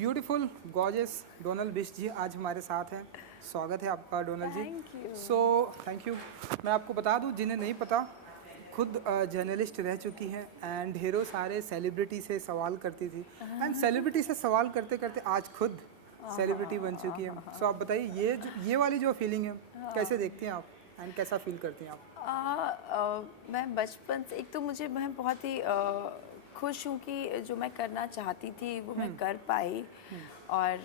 Beautiful gorgeous Donal Bisht ji आज हमारे साथ हैं। स्वागत है आपका Donal ji. Thank you. Thank you. मैं आपको बता दूं, जिन्हें नहीं पता, खुद जर्नलिस्ट रह चुकी हैं एंड ढेरों सारे सेलिब्रिटी से सवाल करती थी एंड सेलिब्रिटी से सवाल करते करते आज खुद सेलिब्रिटी बन चुकी है। आप बताइए, ये वाली जो फीलिंग है कैसे देखती हैं आप एंड कैसा फील करती हैं आप? मैं बचपन से एक तो मैं बहुत ही खुश हूँ कि जो मैं करना चाहती थी वो मैं कर पाई। और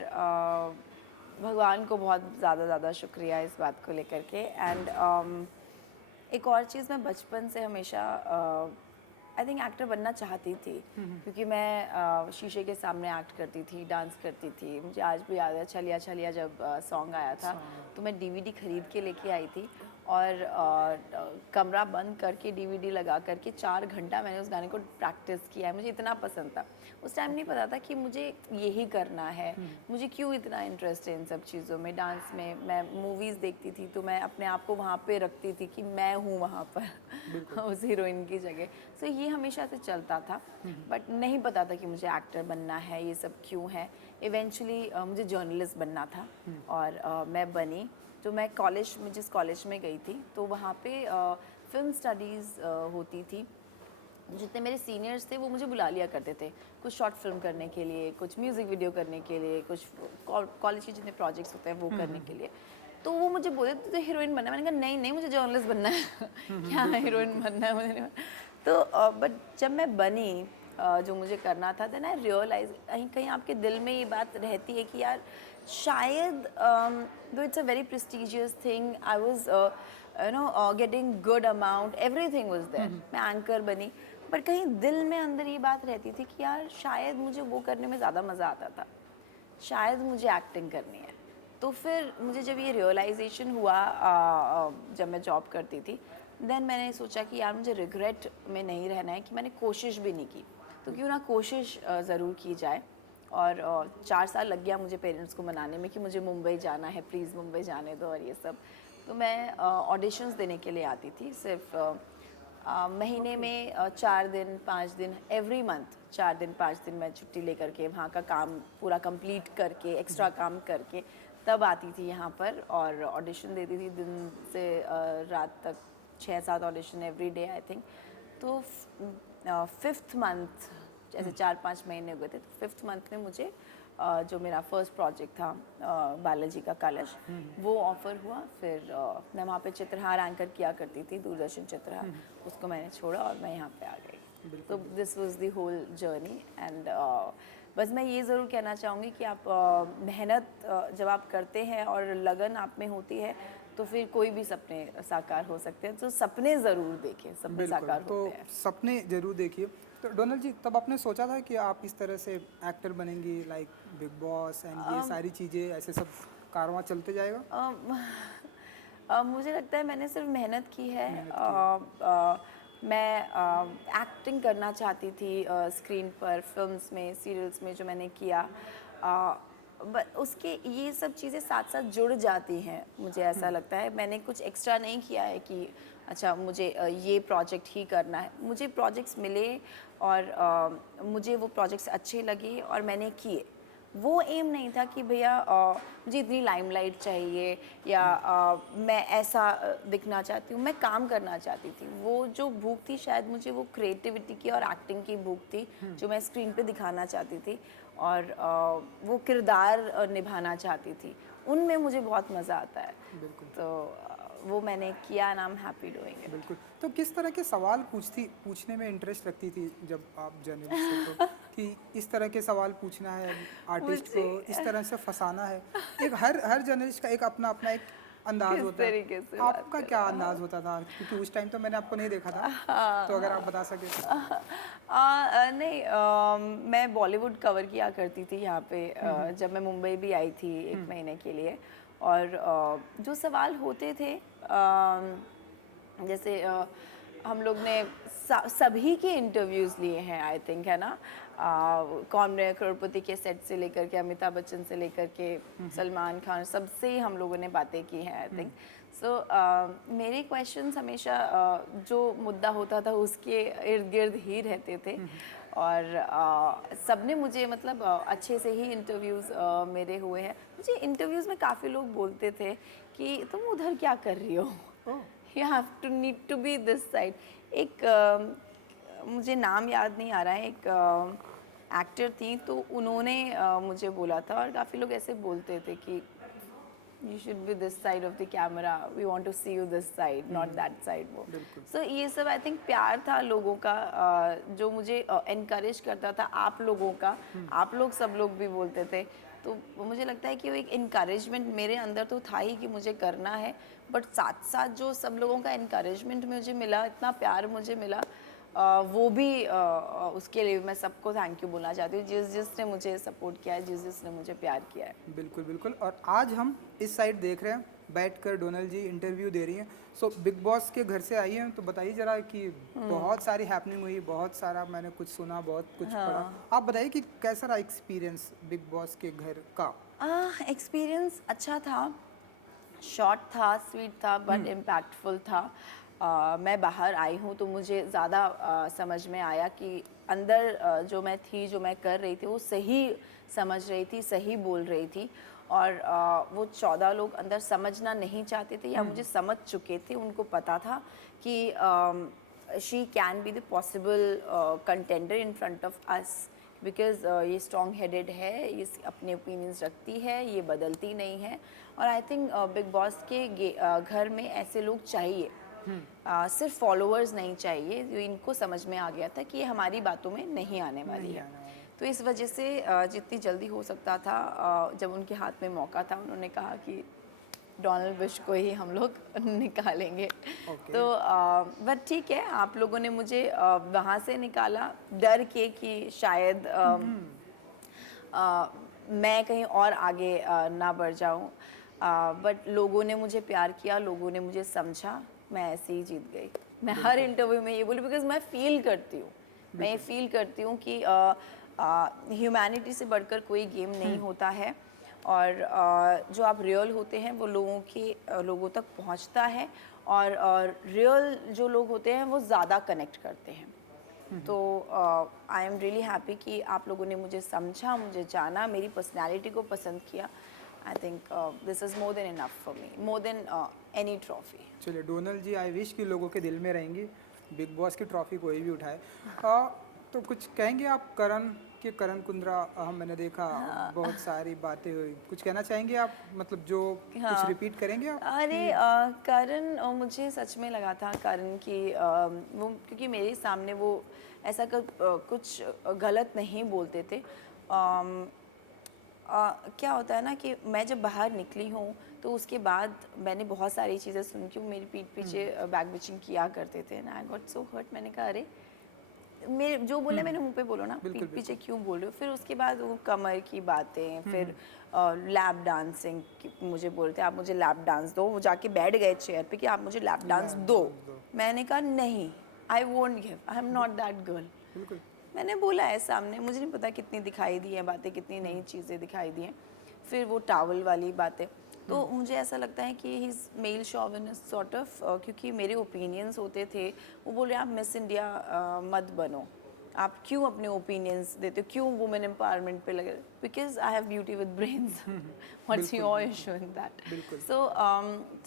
भगवान को बहुत ज़्यादा शुक्रिया इस बात को लेकर के। एंड एक और चीज़, मैं बचपन से हमेशा आई थिंक एक्टर बनना चाहती थी, क्योंकि मैं शीशे के सामने एक्ट करती थी, डांस करती थी। मुझे आज भी याद है, छलिया छलिया जब सॉन्ग आया था तो मैं डीवीडी खरीद के लेके आई थी और कमरा बंद करके डीवीडी लगा करके 4 घंटा मैंने उस गाने को प्रैक्टिस किया है। मुझे इतना पसंद था। उस टाइम नहीं पता था कि मुझे यही करना है, मुझे क्यों इतना इंटरेस्ट है इन सब चीज़ों में, डांस में। मैं मूवीज़ देखती थी तो मैं अपने आप को वहाँ पे रखती थी कि मैं हूँ वहाँ पर उस हीरोइन की जगह। सो ये हमेशा से चलता था, बट नहीं पता था कि मुझे एक्टर बनना है, ये सब क्यों है। इवेंचुअली मुझे जर्नलिस्ट बनना था और मैं बनी। तो मैं कॉलेज में, जिस कॉलेज में गई थी, तो वहाँ पे फिल्म स्टडीज़ होती थी। जितने मेरे सीनियर्स थे वो मुझे बुला लिया करते थे, कुछ शॉर्ट फिल्म करने के लिए, कुछ म्यूज़िक वीडियो करने के लिए, कुछ कॉलेज के जितने प्रोजेक्ट्स होते हैं वो करने के लिए। तो वो मुझे बोले तो हीरोइन बनना है। मैंने कहा नहीं नहीं, मुझे जर्नलिस्ट बनना है। क्या हीरोइन बनना है मुझे नहीं बनना। तो बट जब मैं बनी, जो मुझे करना था, देन आई रियलाइज, कहीं कहीं आपके दिल में ये बात रहती है कि यार शायद though it's a very prestigious thing, I was getting good amount, everything was there. मैं एंकर बनी, बट कहीं दिल में अंदर ये बात रहती थी कि यार शायद मुझे वो करने में ज़्यादा मज़ा आता था, शायद मुझे एक्टिंग करनी है। तो फिर मुझे जब ये रियलाइजेशन हुआ, जब मैं जॉब करती थी, देन मैंने सोचा कि यार मुझे रिग्रेट में नहीं रहना है कि मैंने कोशिश भी नहीं की, तो क्यों ना कोशिश ज़रूर की जाए। और 4 साल लग गया मुझे पेरेंट्स को मनाने में कि मुझे मुंबई जाना है, प्लीज़ मुंबई जाने दो और ये सब। तो मैं ऑडिशंस देने के लिए आती थी, सिर्फ महीने में 4 दिन 5 दिन, एवरी मंथ 4 दिन 5 दिन मैं छुट्टी लेकर के वहाँ का काम पूरा कंप्लीट करके, एक्स्ट्रा काम करके तब आती थी यहाँ पर और ऑडिशन देती थी। दिन से रात तक 6-7 audition every day I think. तो 5th मंथ, जैसे 4-5 महीने हो गए थे, तो 5th मंथ में मुझे जो मेरा फर्स्ट प्रोजेक्ट था बालाजी का कलश, वो ऑफ़र हुआ। फिर मैं वहाँ पे चित्रहार एंकर किया करती थी, दूरदर्शन चित्रहार। उसको मैंने छोड़ा और मैं यहाँ पे आ गई। तो this was the whole journey. And बस मैं ये ज़रूर कहना चाहूँगी कि आप मेहनत जब आप करते हैं और लगन आप में होती है, तो फिर कोई भी सपने साकार हो सकते हैं। तो सपने ज़रूर देखें, सपने साकार तो होते हैं। सपने जरूर देखिए। तो डोनल जी, तब आपने सोचा था कि आप इस तरह से एक्टर बनेंगी, लाइक बिग बॉस एंड ये सारी चीज़ें, ऐसे सब कारवां चलते जाएगा? मुझे लगता है मैंने सिर्फ मेहनत की है। मेहनत की मैं एक्टिंग करना चाहती थी स्क्रीन पर, फिल्म्स में, सीरियल्स में जो मैंने किया। उसके ये सब चीज़ें साथ साथ जुड़ जाती हैं, मुझे ऐसा लगता है। मैंने कुछ एक्स्ट्रा नहीं किया है कि अच्छा मुझे ये प्रोजेक्ट ही करना है। मुझे प्रोजेक्ट्स मिले और मुझे वो प्रोजेक्ट्स अच्छे लगे और मैंने किए। वो एम नहीं था कि भैया मुझे इतनी लाइमलाइट चाहिए या मैं ऐसा दिखना चाहती हूँ। मैं काम करना चाहती थी। वो जो भूख थी, शायद मुझे वो क्रिएटिविटी की और एक्टिंग की भूख थी, जो मैं स्क्रीन पे दिखाना चाहती थी और वो किरदार निभाना चाहती थी। उनमें मुझे बहुत मज़ा आता है। बिल्कुल तो वो मैंने किया and I am happy doing it. बिल्कुल। तो किस तरह के सवाल पूछने में इंटरेस्ट रखती थी जब आप जर्नलिस्ट थे? तो कि इस तरह के सवाल पूछना है आर्टिस्ट को, मुझे इस तरह से फंसाना है। एक हर जर्नलिस्ट का एक अपना अपना एक अंदाज किस होता है। तरीके से बात आपका कर क्या रहा अंदाज होता था? क्योंकि उस टाइम तो मैंने आपको नहीं देखा था, हाँ, तो अगर आप बता सके। नहीं, मैं बॉलीवुड कवर किया करती थी यहाँ पे, जब मैं मुंबई भी आई थी 1 महीने के लिए। और जो सवाल होते थे, जैसे हम लोग ने सभी के इंटरव्यूज़ लिए हैं आई थिंक, है ना। कौन बनेगा करोड़पति के सेट से लेकर के, अमिताभ बच्चन से लेकर के सलमान खान, सबसे हम लोगों ने बातें की हैं आई थिंक। सो मेरे क्वेश्चंस हमेशा जो मुद्दा होता था उसके इर्द गिर्द ही रहते थे। और सबने मुझे मतलब अच्छे से ही इंटरव्यूज़ मेरे हुए हैं। मुझे इंटरव्यूज़ में काफ़ी लोग बोलते थे कि तुम उधर क्या कर रही हो, you have to need to be this side. एक मुझे नाम याद नहीं आ रहा है, एक एक्टर थी, तो उन्होंने मुझे बोला था, और काफ़ी लोग ऐसे बोलते थे कि you should be this side of the camera, we want to see you this side, not that side। वो so ये सब आई थिंक प्यार था लोगों का, जो मुझे encourage करता था, आप लोगों का, आप लोग सब लोग भी बोलते थे। तो मुझे लगता है कि वो एक encouragement मेरे अंदर तो था ही कि मुझे करना है, बट साथ साथ जो सब लोगों का encouragement मुझे मिला, इतना प्यार मुझे मिला, वो भी उसके लिए मैं सबको थैंक यू बोलना चाहती हूँ, जिसने मुझे सपोर्ट किया है, जिसने मुझे प्यार किया है। बिल्कुल बिल्कुल। और आज हम इस साइड देख रहे हैं, बैठकर डोनल जी इंटरव्यू दे रही हैं। सो बिग बॉस के घर से आई हैं, तो बताइए जरा कि बहुत सारी हैपनिंग हुई, बहुत सारा मैंने कुछ सुना, बहुत कुछ पढ़ा। आप बताइए कि कैसा रहा एक्सपीरियंस बिग बॉस के घर का? एक्सपीरियंस अच्छा था, शॉर्ट था, स्वीट था, बट इम्पैक्टफुल था। मैं बाहर आई हूँ तो मुझे ज़्यादा समझ में आया कि अंदर जो मैं थी, जो मैं कर रही थी, वो सही समझ रही थी, सही बोल रही थी। और वो 14 लोग अंदर समझना नहीं चाहते थे या मुझे समझ चुके थे, उनको पता था कि she can be the possible contender in front of us, because ये स्ट्रॉन्ग हेडेड है, ये अपने ओपिनियंस रखती है, ये बदलती नहीं है। और आई थिंक बिग बॉस के घर में ऐसे लोग चाहिए, सिर्फ फॉलोअर्स नहीं चाहिए। जो इनको समझ में आ गया था कि ये हमारी बातों में नहीं आने वाली है। तो इस वजह से जितनी जल्दी हो सकता था, जब उनके हाथ में मौका था, उन्होंने कहा कि डोनाल्ड बुश को ही हम लोग निकालेंगे। तो बट ठीक है, आप लोगों ने मुझे वहाँ से निकाला डर के कि शायद मैं कहीं और आगे ना बढ़ जाऊँ, बट लोगों ने मुझे प्यार किया, लोगों ने मुझे समझा, मैं ऐसे ही जीत गई। मैं हर इंटरव्यू में ये बोली, बिकॉज मैं फील करती हूँ, मैं ये फील करती हूँ कि ह्यूमैनिटी से बढ़कर कोई गेम नहीं होता है। और जो आप रियल होते हैं वो लोगों तक पहुंचता है, और रियल जो लोग होते हैं वो ज़्यादा कनेक्ट करते हैं। तो आई एम रियली हैप्पी कि आप लोगों ने मुझे समझा, मुझे जाना, मेरी पर्सनैलिटी को पसंद किया। आई think this is more than enough for me, more than any trophy. चलिए डोनल जी, आई विश कि लोगों के दिल में रहेंगी, बिग बॉस की ट्रॉफी कोई भी उठाए। तो कुछ कहेंगे आप करण कुंद्रा, मैंने देखा बहुत सारी बातें हुई, कुछ कहना चाहेंगे आप, मतलब जो कुछ रिपीट करेंगे आप? अरे करण, मुझे सच में लगा था करण की वो, क्योंकि मेरे सामने वो ऐसा कुछ गलत नहीं बोलते थे। क्या होता है ना कि मैं जब बाहर निकली हूँ तो उसके बाद मैंने बहुत सारी चीज़ें सुनी कि वो मेरी पीठ पीछे बैक बिचिंग किया करते थे, and I got so hurt. मैंने कहा अरे, मेरे जो बोले मैंने मुंह पे बोलो ना, पीठ पीछे क्यों बोल रहे हो। फिर उसके बाद वो कमर की बातें, फिर लैप डांसिंग मुझे बोलते आप मुझे लैप डांस दो, वो जाके बैठ गए चेयर पे कि आप मुझे लैप डांस दो। मैंने कहा नहीं, I won't give, I am not that girl. मैंने बोला है सामने, मुझे नहीं पता कितनी दिखाई दी हैं बातें, कितनी नई चीज़ें दिखाई दी हैं। फिर वो टावल वाली बातें, तो मुझे ऐसा लगता है कि he is male chauvinist sort of, क्योंकि मेरे ओपिनियंस होते थे। वो बोल रहे आप मिस इंडिया मत बनो, आप क्यों अपने ओपिनियंस देते हो, क्यों वुमेन एम्पावरमेंट पे लगे, because I have beauty with brains, what's your issue in that. So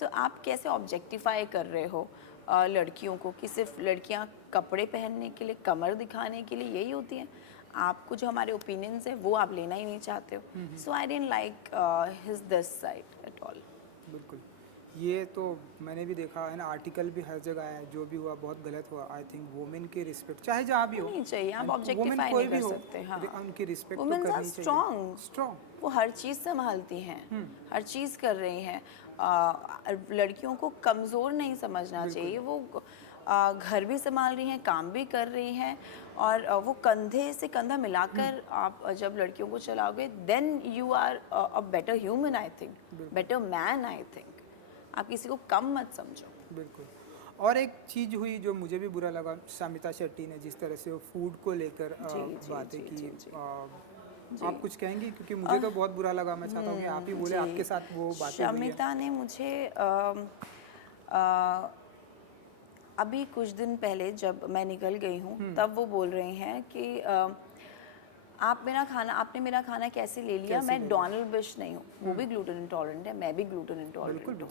आप कैसे ऑब्जेक्टिफाई कर रहे हो लड़कियों को, कि सिर्फ लड़कियां कपड़े पहनने के लिए, कमर दिखाने के लिए यही होती हैं। आपको जो हमारे ओपिनियंस है वो आप लेना ही नहीं चाहते हो। So I didn't like his this side at all. बिल्कुल, ये तो मैंने भी देखा है ना, आर्टिकल भी हर जगह है, जो भी हुआ बहुत गलत हुआ। आई थिंक वुमेन की रिस्पेक्ट चाहे जहाँ भी हो नहीं चाहिए, आप ऑब्जेक्टिफाई नहीं कर सकते। हाँ, उनकी रिस्पेक्ट तो वुमेन्स आर करनी चाहिए। स्ट्रॉन्ग, वो हर चीज़ संभालती हैं, हर चीज़ कर रही हैं। लड़कियों को कमज़ोर नहीं समझना चाहिए। वो घर भी संभाल रही हैं, काम भी कर रही हैं, और वो कंधे से कंधा मिलाकर आप जब लड़कियों को चलाओगे, then you are a better human, I think, better man, I think. आप किसी को कम मत समझो। बिल्कुल। और एक चीज़ हुई जो मुझे भी बुरा लगा, शामिता शेट्टी ने जिस तरह से वो फूड को लेकर बातें की। आप कुछ कहेंगी, क्योंकि मुझे तो बहुत बुरा लगा। मैं चाहता हूँ कि आप ही बोले, आपके साथ वो बातें हुई हैं। शमिता ने मुझे अभी कुछ दिन पहले जब मैं निकल गई हूँ तब वो बोल रहे हैं कि आपने मेरा खाना कैसे ले लिया, मैं डोनाल्ड बिश नहीं हूँ, वो भी ग्लूटेन इंटॉलरेंट है, मैं भी ग्लूटेन इंटॉलरेंट हूँ।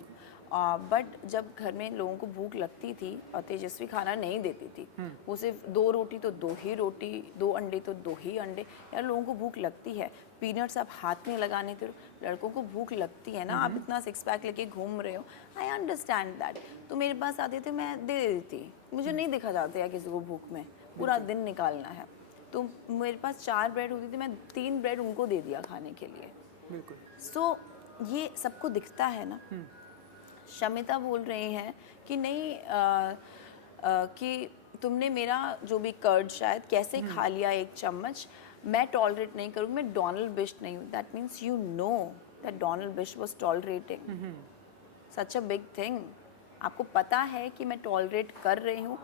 बट जब घर में लोगों को भूख लगती थी और तेजस्वी खाना नहीं देती थी, वो सिर्फ 2 रोटी तो 2 ही रोटी, 2 अंडे तो 2 ही अंडे। यार लोगों को भूख लगती है, पीनट्स आप हाथ में लगाने थे, लड़कों को भूख लगती है ना, आप इतना 6 पैक लेके घूम रहे हो, आई अंडरस्टैंड दैट। तो मेरे पास आते थे, मैं दे देती, मुझे नहीं देखा जाता है किसी को भूख में, पूरा दिन निकालना है। तो मेरे पास 4 ब्रेड होती थी, मैं 3 ब्रेड उनको दे दिया खाने के लिए। बिल्कुल। सो ये सबको दिखता है ना। शमिता बोल रहे हैं कि नहीं कि तुमने मेरा जो भी कर्ड शायद कैसे खा लिया 1 चम्मच, मैं टॉलरेट नहीं करूँ, मैं डोनाल्ड बिश नहीं हूँ। That means you know that Donal Bisht was tolerating such a big thing. आपको पता है कि मैं टॉलरेट कर रही हूँ,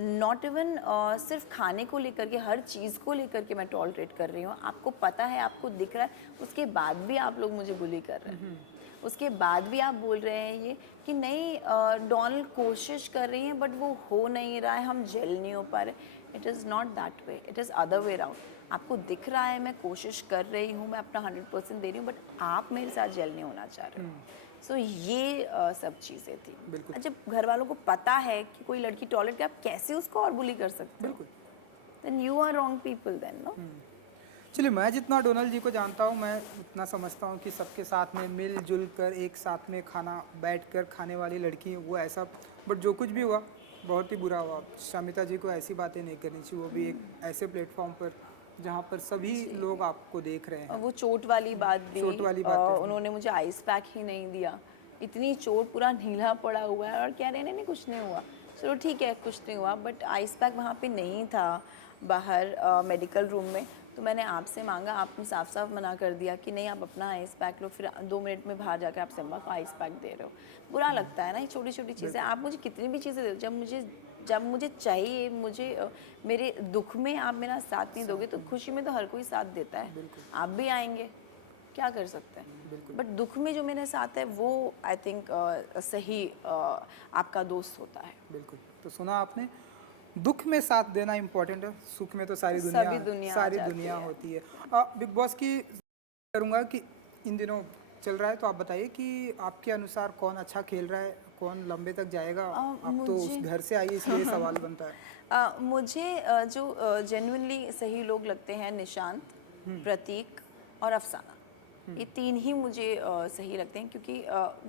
नॉट इवन सिर्फ खाने को लेकर के, हर चीज़ को लेकर के मैं टॉलरेट कर रही हूँ। आपको पता है, आपको दिख रहा है, उसके बाद भी आप लोग मुझे बुली कर रहे हैं। उसके बाद भी आप बोल रहे हैं ये कि नहीं डोनाल्ड कोशिश कर रही हैं बट वो हो नहीं रहा है, हम जेल नहीं हो पा रहे। It is not that way, it is other way round. आपको दिख रहा है मैं कोशिश कर रही हूँ, मैं अपना 100% दे रही हूँ, बट आप मेरे साथ जेल नहीं होना चाह रहे हो। सो ये सब चीज़ें थी। बिल्कुल। जब घर वालों को पता है कि कोई लड़की टॉयलेट के, आप कैसे उसको और बुली कर सकते हो? बिल्कुल। Then you are wrong people then, no? चलिए, मैं जितना डोनाल्ड जी को जानता हूँ, मैं उतना समझता हूँ कि सबके साथ में मिलजुल कर एक साथ में खाना बैठकर खाने वाली लड़की वो ऐसा, बट जो कुछ भी हुआ बहुत ही बुरा हुआ। शमिता जी को ऐसी बातें नहीं करनी चाहिए, वो भी एक ऐसे प्लेटफॉर्म पर जहाँ पर सभी लोग आपको देख रहे हैं। वो चोट वाली बात भी, चोट वाली बात है। उन्होंने मुझे आइस पैक ही नहीं दिया, इतनी चोट, पूरा नीला पड़ा हुआ है और कह रहे हैं नहीं कुछ नहीं हुआ। चलो ठीक है कुछ नहीं हुआ, बट आइस पैक वहाँ पे नहीं था बाहर मेडिकल रूम में। तो मैंने आपसे मांगा, आपने साफ साफ मना कर दिया कि नहीं आप अपना आइस पैक लो, फिर 2 मिनट में बाहर जाकर आप सिम्बा को आइस पैक दे रहे हो। बुरा लगता है ना ये छोटी छोटी चीज़ें। आप मुझे कितनी भी चीज़ें दे दो, जब मुझे चाहिए, मेरे दुख में आप मेरा साथ नहीं दोगे, तो खुशी में तो हर कोई साथ देता है। आप भी आएंगे, क्या कर सकते हैं। बट दुख में जो मेरे साथ है वो आई थिंक सही आपका दोस्त होता है। बिल्कुल। तो सुना आपने, दुख में साथ देना इम्पोर्टेंट है, सुख में तो सारी दुनिया होती है। बिग बॉस की करूँगा कि इन दिनों चल रहा है, तो आप बताइए कि आपके अनुसार कौन अच्छा खेल रहा है, कौन लंबे तक जाएगा? आप तो उस घर से आई, इसलिए सवाल बनता है। मुझे जो जेन्युइनली सही लोग लगते हैं, निशांत, प्रतीक और अफसाना, ये 3 ही मुझे सही लगते हैं, क्योंकि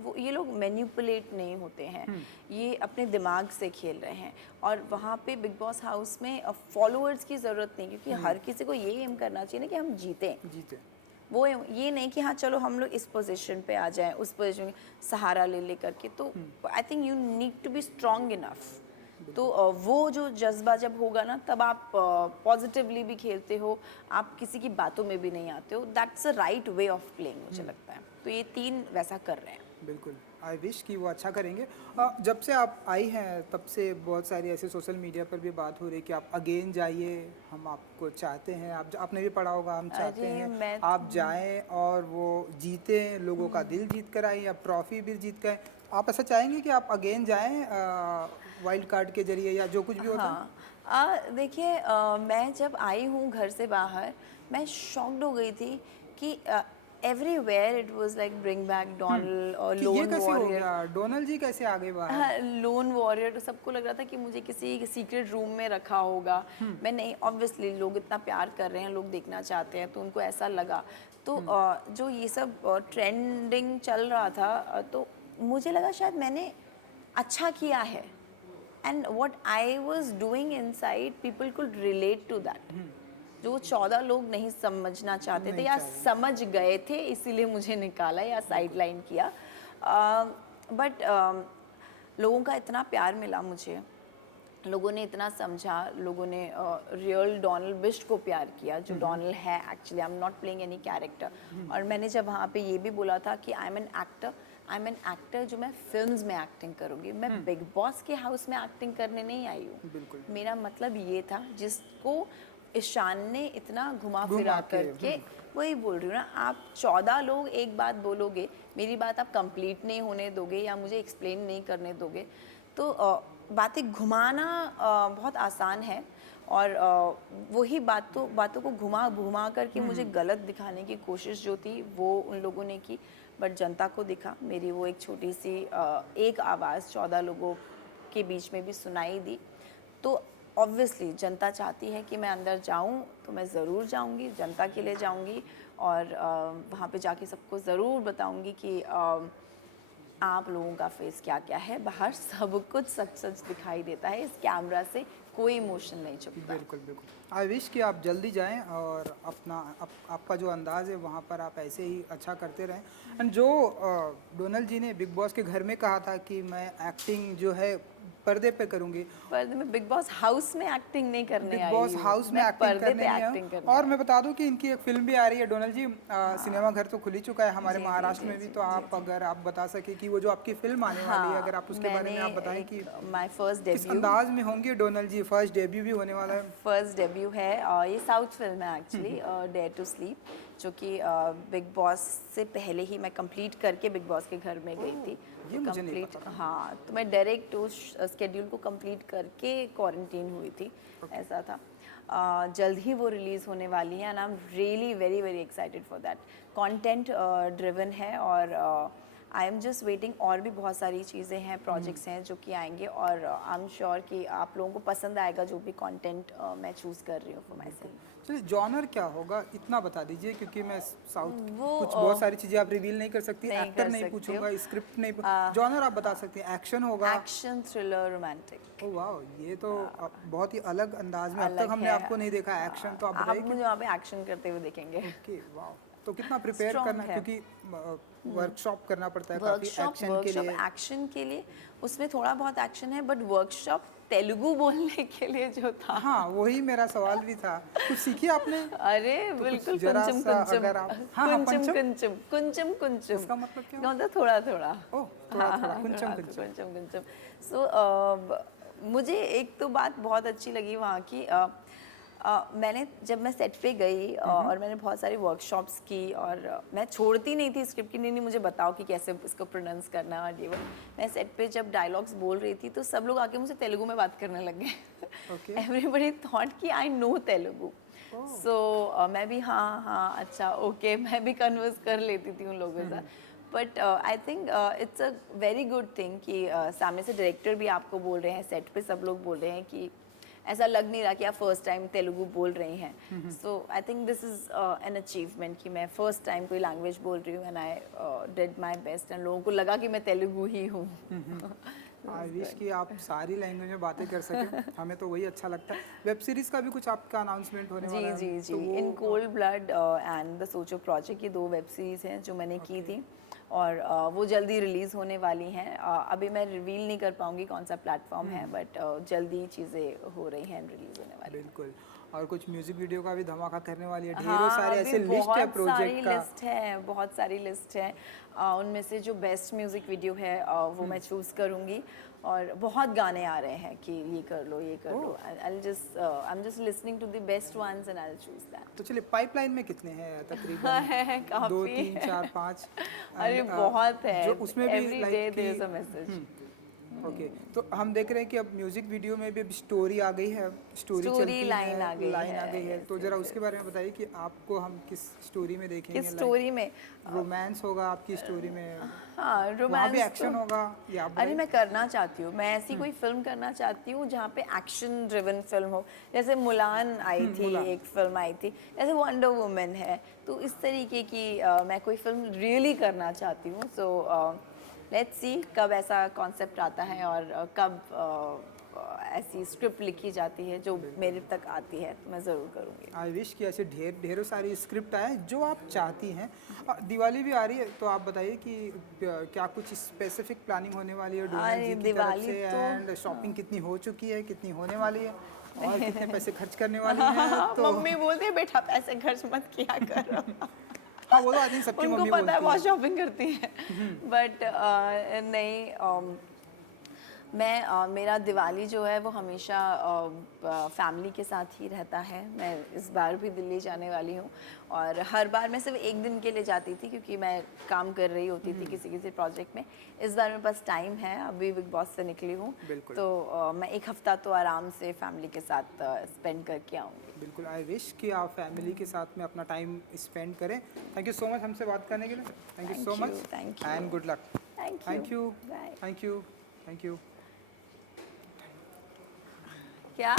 वो ये लोग मैनिपुलेट नहीं होते हैं, ये अपने दिमाग से खेल रहे हैं। और वहाँ पे बिग बॉस हाउस में फॉलोअर्स की ज़रूरत नहीं, क्योंकि हर किसी को ये एम करना चाहिए ना कि हम जीतें। वो ये नहीं कि हाँ चलो हम लोग इस पोजीशन पे आ जाएं, उस पोजीशन में सहारा ले करके। तो I think you need to be strong enough. तो वो जो जज्बा जब होगा ना, तब आप पॉजिटिवली भी खेलते हो, आप किसी की बातों में भी नहीं आते हो। That's a right way of playing, मुझे लगता है। तो ये 3 वैसा कर रहे हैं। बिल्कुल, आई विश कि वो अच्छा करेंगे। जब से आप आई हैं तब से बहुत सारी ऐसे सोशल मीडिया पर भी बात हो रही है कि आप अगेन जाइए, हम आपको चाहते हैं। आपने भी पढ़ा होगा, हम चाहते हैं आप जाएं और वो जीतें, लोगों का दिल जीत कर आए, या ट्रॉफी भी जीत कर। आप ऐसा चाहेंगे कि आप अगेन जाएं वाइल्ड कार्ड के जरिए, या जो कुछ भी होता है? हाँ, देखिए मैं जब आई हूँ घर से बाहर, मैं शॉक्ड हो गई थी कि everywhere it was like bring back Donald और लोन वॉरियर। डोनाल्ड जी कैसे आगे बाहर? हाँ, लोन वॉरियर। सबको लग रहा था कि मुझे किसी सीक्रेट रूम में रखा होगा। मैं नहीं, ऑब्वियसली लोग इतना प्यार कर रहे हैं, लोग देखना चाहते हैं, तो उनको ऐसा लगा। तो जो ये सब ट्रेंडिंग चल रहा था, तो मुझे लगा शायद मैंने अच्छा किया है, and what I was doing inside people could relate to that. जो 14 लोग नहीं समझना चाहते थे या समझ गए थे, इसीलिए मुझे निकाला या साइडलाइन किया। बट लोगों का इतना प्यार मिला मुझे, लोगों ने इतना समझा, लोगों ने रियल डोनाल्ड बिश को प्यार किया, जो डोनाल्ड है actually. I am not playing any character. और मैंने जब वहाँ पे ये भी बोला था कि आई एम एन एक्टर जो मैं फिल्म्स में एक्टिंग करूँगी, मैं बिग बॉस के हाउस में एक्टिंग करने नहीं आई हूँ। मेरा मतलब ये था, जिसको ईशान ने इतना घुमा घुमा फिरा के, करके, वही बोल रही हूँ ना, आप 14 लोग एक बात बोलोगे, मेरी बात आप कंप्लीट नहीं होने दोगे या मुझे एक्सप्लेन नहीं करने दोगे, तो बातें घुमाना बहुत आसान है, और वही बातों को घुमा घुमा करके मुझे गलत दिखाने की कोशिश जो थी वो उन लोगों ने की, बट जनता को दिखा मेरी वो एक छोटी सी एक आवाज़ 14 लोगों के बीच में भी सुनाई दी। तो ऑब्वियसली जनता चाहती है कि मैं अंदर जाऊं, तो मैं ज़रूर जाऊंगी, जनता के लिए जाऊंगी, और वहाँ पे जाके सबको ज़रूर बताऊंगी कि आप लोगों का फेस क्या क्या है, बाहर सब कुछ सच सच दिखाई देता है, इस कैमरा से कोई इमोशन नहीं छुपता। बिल्कुल बिल्कुल। आई विश कि आप जल्दी जाएं और अपना आपका जो अंदाज़ है वहाँ पर आप ऐसे ही अच्छा करते रहें। एंड जो डोनल जी ने बिग बॉस के घर में कहा था कि मैं एक्टिंग जो है पर्दे पे करूँगी, पर मैं बिग बॉस हाउस में एक्टिंग नहीं करने बिग आई बॉस हूँ, हाउस में मैं एक्टिंग पर्दे करने पे नहीं एक्टिंग है। करने और मैं बता दूं कि इनकी एक फिल्म भी आ रही है डोनल जी, सिनेमा घर तो खुल ही चुका है हमारे जी, महाराष्ट्र जी, में भी, जी, तो आप अगर आप बता सके कि वो जो आपकी फिल्म आने वाली है, अगर आप उसके बारे में आप बताएं कि माय फर्स्ट किस डेब्यू, अंदाज में होंगे डोनल जी, फर्स्ट डेब्यू भी होने वाला है। फर्स्ट डेब्यू है, ये साउथ फिल्म है एक्चुअली, डेयर टू स्लीप, जो कि बिग बॉस से पहले ही मैं कंप्लीट करके बिग बॉस के घर में गई थी। ये तो मुझे नहीं कंप्लीट, पता था। हाँ, तो मैं डायरेक्ट उस स्केड्यूल को कंप्लीट करके क्वारंटीन हुई थी, ऐसा था। जल्द ही वो रिलीज़ होने वाली है, and I am really very very excited for that. Content driven है, और आई एम जस्ट वेटिंग, और भी बहुत सारी चीज़ें हैं, प्रोजेक्ट्स हैं जो कि आएंगे, और आई एम श्योर कि आप लोगों को पसंद आएगा जो भी कंटेंट मैं चूज़ कर रही हूँ फॉर माई सेल्फ। चलिए जॉनर क्या होगा इतना बता दीजिए, क्योंकि मैं साउथ वो कुछ बहुत सारी चीज़ें आप रिवील नहीं कर सकती, नहीं एक्टर कर नहीं सकती पूछूंगा, हूँ। स्क्रिप्ट नहीं जॉनर आप बता सकती हैं, एक्शन होगा? एक्शन, थ्रिलर, रोमांटिक, ओह वाह, ये तो बहुत ही अलग अंदाज में, अब तक अलग हमने है। आपको नहीं देखा एक्शन, तो आप आप बताइए मुझे वहाँ पे एक्शन करते हुए देखेंगे। ओके वाह। तो कितना प्रिपेयर Strong करना, है। क्योंकि वर्कशॉप करना पड़ता है काफ़ी एक्शन के लिए। एक्शन के लिए उसमें थोड़ा बहुत एक्शन है, बट वर्कशॉप तेलुगु बोलने के लिए जो था, हाँ वही मेरा सवाल भी था, कुछ सीखी आपने? अरे तो बिल्कुल, कुछ जरा कुंचम सा कुंचम, अगर आप, हाँ हाँ कुंचम पंचम, कुंचम, कुंचम कुंचम, उसका मतलब क्या? मतलब थोड़ा थोड़ा, ओह थोड़ा थोड़ा कुंचम कुंचम। कुंचम कुंचम। मुझे एक तो बात बहुत अच्छी लगी वहाँ की, मैंने जब मैं सेट पे गई और मैंने बहुत सारी वर्कशॉप्स की, और मैं छोड़ती नहीं थी स्क्रिप्ट की, नहीं मुझे बताओ कि कैसे इसको प्रोनाउंस करना है, और ये वो। मैं सेट पे जब डायलॉग्स बोल रही थी तो सब लोग आके मुझसे तेलुगु में बात करने लग Okay. गए। एवरीबडी थॉट कि आई नो तेलुगु, सो मैं भी हाँ अच्छा ओके, मैं भी कन्वर्स कर लेती थी उन लोगों के साथ। But I think it's a very good thing कि सामने से डायरेक्टर भी आपको बोल रहे हैं, सेट पे सब लोग बोल रहे हैं कि ऐसा लग नहीं रहा कि आप फर्स्ट टाइम तेलुगु बोल रही हैं। So I think this is an achievement कि मैं फर्स्ट टाइम कोई लैंग्वेज बोल रही हूँ, and I did my best, and लोगों को लगा कि मैं तेलुगु ही हूँ। आई विश कि आप सारी लैंग्वेज में बातें कर सकें, हमें तो वही अच्छा लगता है। वेब सीरीज़ का भी कुछ आपका अनाउंसमेंट होने वाला है? जी, तो वो in cold blood and the सोचो प्रोजेक्ट, ये 2 वेब सीरीज़ हैं जो मैंने की थी, और वो जल्दी रिलीज़ होने वाली हैं। अभी मैं रिवील नहीं कर पाऊँगी कौन सा प्लेटफॉर्म है, बट जल्दी चीज़ें हो रही हैं, रिलीज़ होने वाली हैं। बिल्कुल। और कुछ म्यूजिक वीडियो का भी धमाका करने वाली है, ढेरों हाँ, सारे अभी ऐसे लिस्ट है प्रोजेक्ट का। लिस्ट है, बहुत सारी लिस्ट है। उनमें से जो बेस्ट म्यूज़िक वीडियो है वो मैं चूज़ करूँगी, और बहुत गाने आ रहे हैं कि ये कर लो, ये कर लो। I am just listening to the best ones and I will choose that. तो चलिए पाइपलाइन में कितने हैं तकरीबन? है 2 काफ़ी 3 4 5? अरे बहुत है, जो उसमें भी every day there is a message. Okay, तो हम देख रहे हैं कि अब म्यूजिक वीडियो में भी अब स्टोरी आ गई है, स्टोरी चलती है, लाइन आ गई लाइन आ गई है। yes, तो जरा उसके बारे में बताइए कि आपको हम किस स्टोरी में देखेंगे? किस स्टोरी में? रोमांस होगा आपकी स्टोरी में? हाँ, वहाँ रोमांस भी एक्शन होगा या आप अरे मैं करना चाहती हूँ, मैं ऐसी कोई फिल्म करना चाहती हूँ जहाँ पे एक्शन ड्रिवन फिल्म हो, जैसे मुलान आई थी, मुलान। एक फिल्म आई थी, जैसे वंडर वुमन है, तो इस तरीके की मैं कोई फिल्म रियली करना चाहती हूँ। सो लेट्स सी कब ऐसा कॉन्सेप्ट आता है, और कब ऐसी स्क्रिप्ट लिखी जाती है जो मेरे तक आती है, तो मैं ज़रूर करूँगी। आई विश कि ऐसे ढेरों सारी स्क्रिप्ट आए जो आप चाहती हैं। दिवाली भी आ रही है, तो आप बताइए कि क्या कुछ स्पेसिफिक प्लानिंग होने वाली है डोनल अरे जी की तरफ दिवाली से, तो एंड शॉपिंग कितनी हो चुकी है, कितनी होने वाली है, और कितने पैसे खर्च करने वाली हैं? तो मम्मी बोलती है बेटा पैसे खर्च मत किया करो। हाँ वो तो आई थिंक सबकी उनको मम्मी पता है बोलती बहुत है। शॉपिंग करती है, बट नहीं, मेरा दिवाली जो है वो हमेशा फैमिली के साथ ही रहता है। मैं इस बार भी दिल्ली जाने वाली हूँ और हर बार मैं सिर्फ एक दिन के लिए जाती थी क्योंकि मैं काम कर रही होती थी किसी किसी प्रोजेक्ट में। इस बार मेरे पास टाइम है, अभी बिग बॉस से निकली हूँ, बिल्कुल। तो मैं एक हफ्ता तो आराम से फैमिली के साथ स्पेंड करके आऊँगी। बिल्कुल, आई विश कि आप फैमिली के साथ में अपना टाइम स्पेंड करें। थैंक यू सो मच हमसे बात करने के लिए। Thank you so much thank you. And good luck. Thank you. Thank you. Thank you. क्या